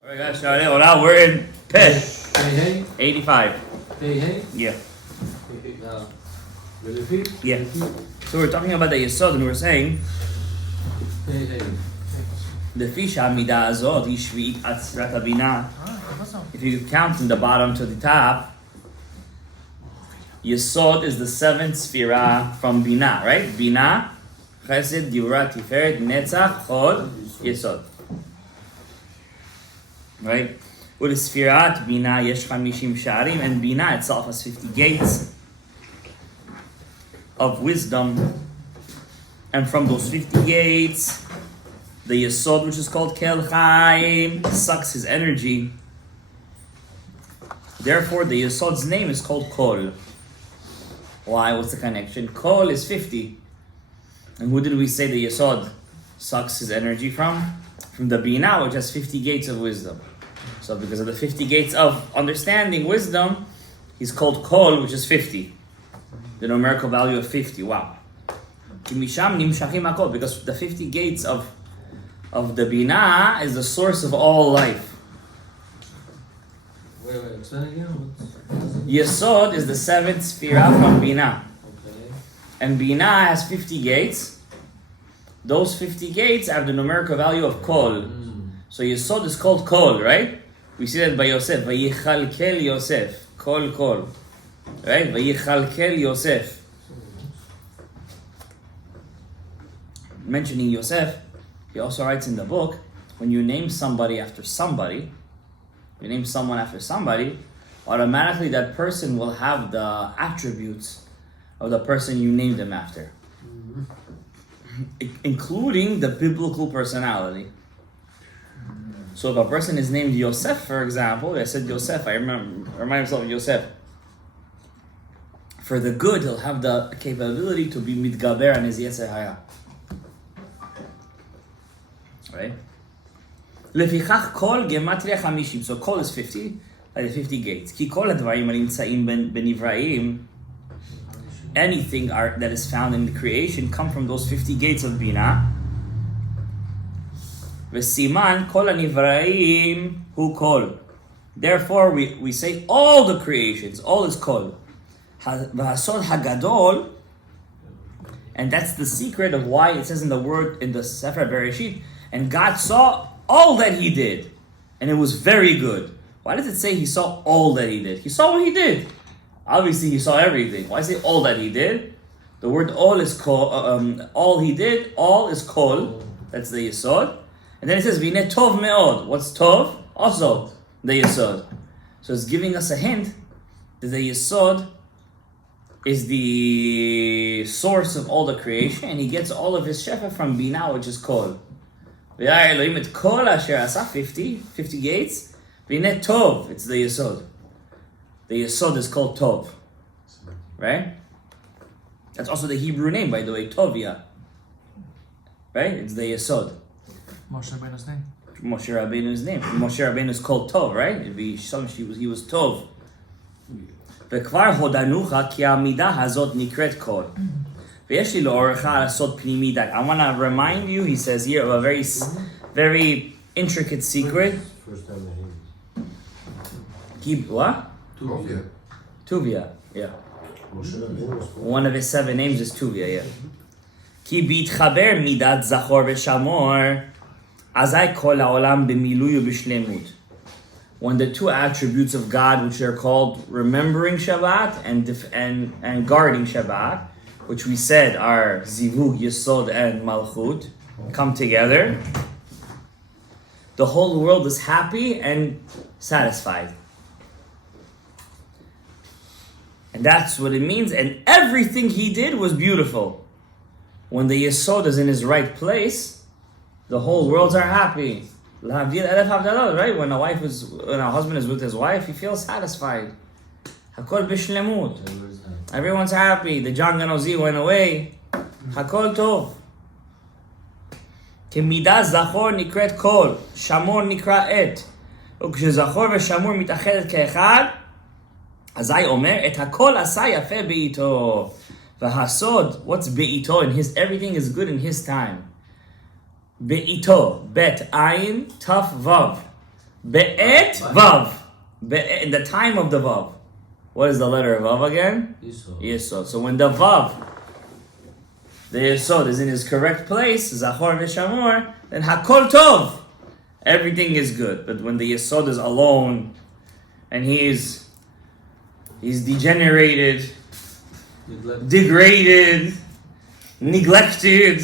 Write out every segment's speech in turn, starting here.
All right, guys, Sharei, Orah, we're in Peh. 85. Yeah. Yeah. So we're talking about the Yesod, and we're saying the Fisha Midah Azot Ishvi'it Atzrat Abina. If you count from the bottom to the top, Yesod is the seventh Sphira from Bina, right? Bina, Chesed, Gevurah, Tiferet, Netzach, Chod, Yesod. Right? With Sfirat, Bina, Yesh 50 Sharim, and Bina itself has 50 gates of wisdom. And from those 50 gates, the Yesod, which is called Kel Chaim, sucks his energy. Therefore, the Yesod's name is called Kol. Why? What's the connection? Kol is 50. And who did we say the Yesod sucks his energy from? From the Bina, which has 50 gates of wisdom. So because of the 50 gates of understanding, wisdom, he's called Kol, which is 50. The numerical value of 50. Wow. Because the 50 gates of the Bina is the source of all life. Wait, explain again. Yesod is the seventh Sphira from Bina. Okay. And Bina has 50 gates. Those 50 gates have the numerical value of Kol. So Yesod is called Kol, right? We see that by Yosef. Vayichalkel Yosef. Kol. Right? Vayichalkel Yosef. Mentioning Yosef, he also writes in the book, when you name somebody after somebody, you name someone after somebody, automatically that person will have the attributes of the person you named him after. Including the biblical personality. So if a person is named Yosef, for example, I said Yosef, I remind myself of Yosef. For the good, he'll have the capability to be mitgaber on his Yetzer Hara. Right? Lefichach kol gematria 50. So kol is 50, like the 50 gates. Ki kol hadvarim hanimtzaim benivraim. Anything that is found in the creation come from those 50 gates of Bina. V'siman kol hanivraim hu kol. Therefore, we say all the creations, all is kol. V'hasod hagadol, and that's the secret of why it says in the Sefer Bereshit, and God saw all that he did, and it was very good. Why does it say he saw all that he did? He saw what he did. Obviously, he saw everything. Why say all that he did? The word all is kol. All he did, all is kol. That's the Yesod. And then it says, V'neh tov me'od. What's tov? Also the Yesod. So it's giving us a hint that the Yesod is the source of all the creation, and he gets all of his shefa from Bina, which is kol. V'yar Elohim et kol asher asa 50 gates. V'neh tov. It's the Yesod. The Yesod is called Tov, right? That's also the Hebrew name, by the way, Tovia. Right? It's the Yesod. Moshe Rabbeinu's name. Moshe Rabbeinu's name. Moshe Rabbeinu is called Tov, right? It'd be he was Tov. וכבר הודנוך כי העמידה הזאת נקראת קול. ויש לי לאורך לעשות פנימי דק. I want to remind you, he says here, of a very, very intricate secret. First time I hear it. What? Tuvia, yeah. One of his 7 names is Tuvia, yeah. כי בהתחבר מידת זכור ושמור, אזי כל העולם במילוי ובשלמות. When the two attributes of God, which are called remembering Shabbat and guarding Shabbat, which we said are Zivug, Yesod, and Malchut, come together, the whole world is happy and satisfied. And that's what it means. And everything he did was beautiful. When the Yesod is in his right place, the whole worlds are happy. Right? When a husband is with his wife, he feels satisfied. Hakol bishlemut. Everyone's happy. The John Ganozi went away. Hakol tov. כמידה זכור נקראת קול, שמור נקרא עת. וכשזכור ושמור מתאחדת כאחד, אזי אומר, את הכל עשה יפה בעיתו. והסוד, what's בעיתו? Everything is good in his time. Be'ito, bet, ayin, taf, vav. Be'et vav. In the time of the vav. What is the letter of vav again? Yesod. So when the vav, the yesod is in his correct place, zachor v'shamor, then hakol tov. Everything is good. But when the yesod is alone, and he's degenerated, degraded, neglected,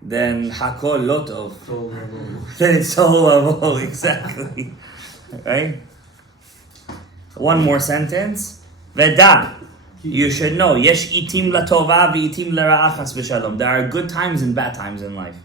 then hakol lo tov. Then it's tohu vavo, exactly. Right? One more sentence. Veda. You should know. Yesh itim latova v'itim l'ra'a chas v'shalom. There are good times and bad times in life.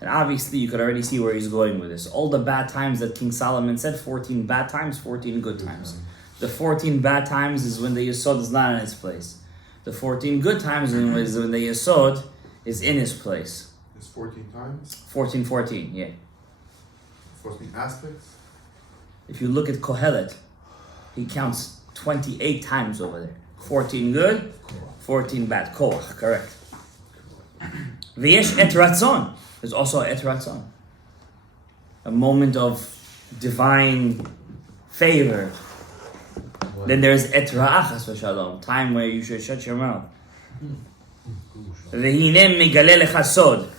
And obviously you could already see where he's going with this. All the bad times that King Solomon said, 14 bad times, 14 good times. The 14 bad times is when the Yesod is not in its place. The 14 good times is when the Yesod is in his place. It's 14 times? 14, yeah. 14 aspects? If you look at Kohelet, he counts 28 times over there. 14 good, 14 bad. Koach, correct. V'yesh et ratzon. There's also et ratzon. A moment of divine favor. Then there's et ra'achas v'shalom. Time where you should shut your mouth. V'hinem megale lecha sod.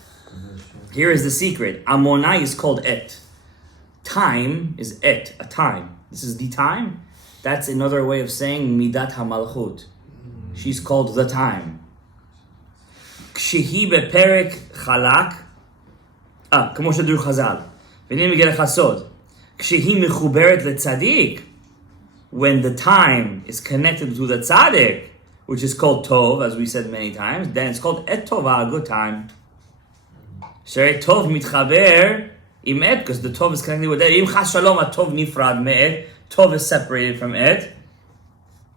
Here is the secret. Amonai is called et. Time is et, a time. This is the time. That's another way of saying midat hamalchut. She's called the time. Kshehi beperek chalak. כמו שדור חז"ל. והנה מגיע לך סוד. כשהיא מחוברת לצדיק, when the time is connected to the tzaddik, which is called tov, as we said many times, then it's called et tova, a good time. Sharei tov mitchaber im et, because the tov is connected with et. Im chas shalom, a tov nifrad me'et. Tov is separated from et.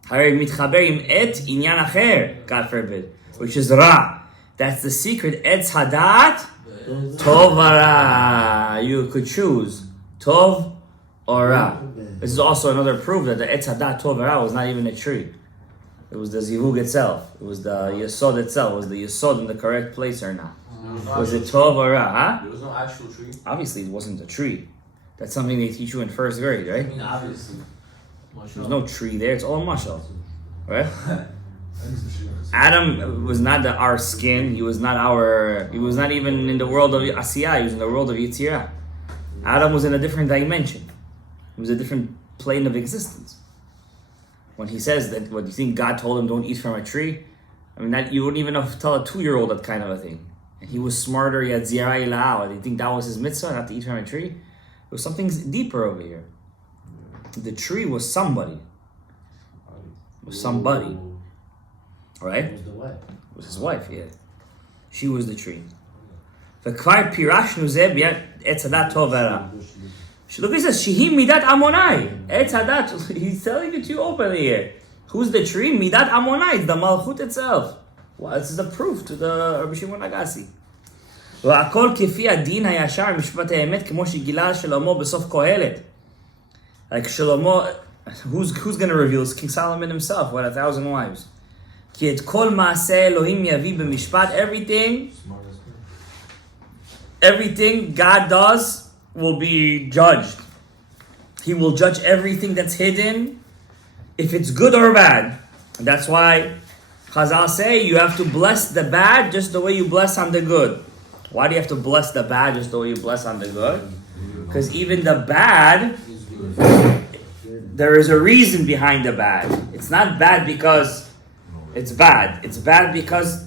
Harei mitchaber im et inyan acher, God forbid, which is ra. That's the secret. Etz hadat tov ra. You could choose tov or ra. This is also another proof that the etz hadat tov ra was not even a tree. It was the zivug itself. It was the yesod itself. Was the yesod in the correct place or not? Was it tov or ra? Huh? There was no actual tree. Obviously, it wasn't a tree. That's something they teach you in first grade, right? I mean, obviously. There's no tree there. It's all mashal, right? Adam was not our skin. He was not even in the world of Asiyah. He was in the world of Yitzirah. Adam was in a different dimension. It was a different plane of existence. When he says that, what do you think God told him, don't eat from a tree? I mean, that you wouldn't even have to tell a 2-year-old that kind of a thing. And he was smarter. He had ziyara ila'ah. Do you think that was his mitzvah, not to eat from a tree? There was something deeper over here. The tree was somebody. It was somebody. Right? It was the wife. It was his wife, yeah. She was the tree. וכבר פירשנו זה בעץ הדת טוב ורע. Look, he says, Shehi midat amonai. Etz hadat. He's telling it to you openly here. Who's the tree? Midat amonai. It's the malchut itself. Well, this is the proof to the Rabbi Shimon Agassi. והכל כפי הדין הישר משפט האמת כמו שגילה שלמה בסוף קהלת. Like Shlomo, who's going to reveal this? King Solomon himself, what, 1,000 wives. כי את כל מעשה אלוהים יביא במשפט. Everything God does will be judged. He will judge everything that's hidden, if it's good or bad. And that's why Chazal say you have to bless the bad just the way you bless on the good. Why do you have to bless the bad just the way you bless on the good? Because even the bad, there is a reason behind the bad. It's not bad because it's bad. It's bad because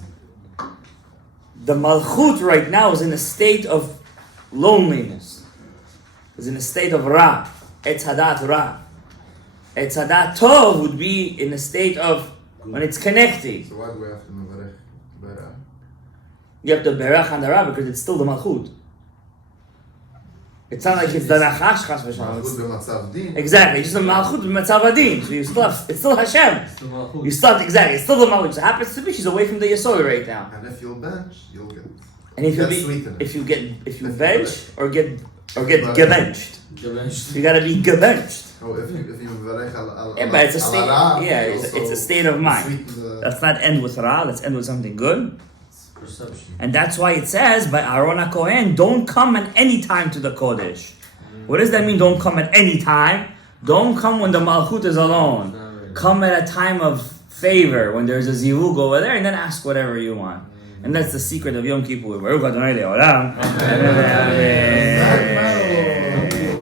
the malchut right now is in a state of loneliness. It's in a state of ra. Etz hadat ra. Etz hadat tov would be in a state of when it's connected. So why do we have to mevarech bera? You have to berach on the ra because it's still the malchut. It's not like it's the nachash chas v'shalom. Malchut b'matzav din. Exactly, it's just the malchut b'matzav adin. So you still have, it's still Hashem. You still have, exactly, it's still the malchut. So it happens to be she's away from the yesod right now. And if you'll bench, you'll get. And if you bench or get gebenched. You gotta be gebenched. Oh, if you mevarech al Yeah, but it's a state. ra, Yeah, it's a state of mind. sweeten the- Let's not end with ra. Let's end with something good. Perception. And that's why it says by Aaron HaKohen, don't come at any time to the Kodesh. What does that mean? Don't come at any time. Don't come when the Malchut is alone. Come at a time of favor, when there's a zivug over there, and then ask whatever you want. And that's the secret of Yom Kippur. Baruch Adonai Le'olam. Amen.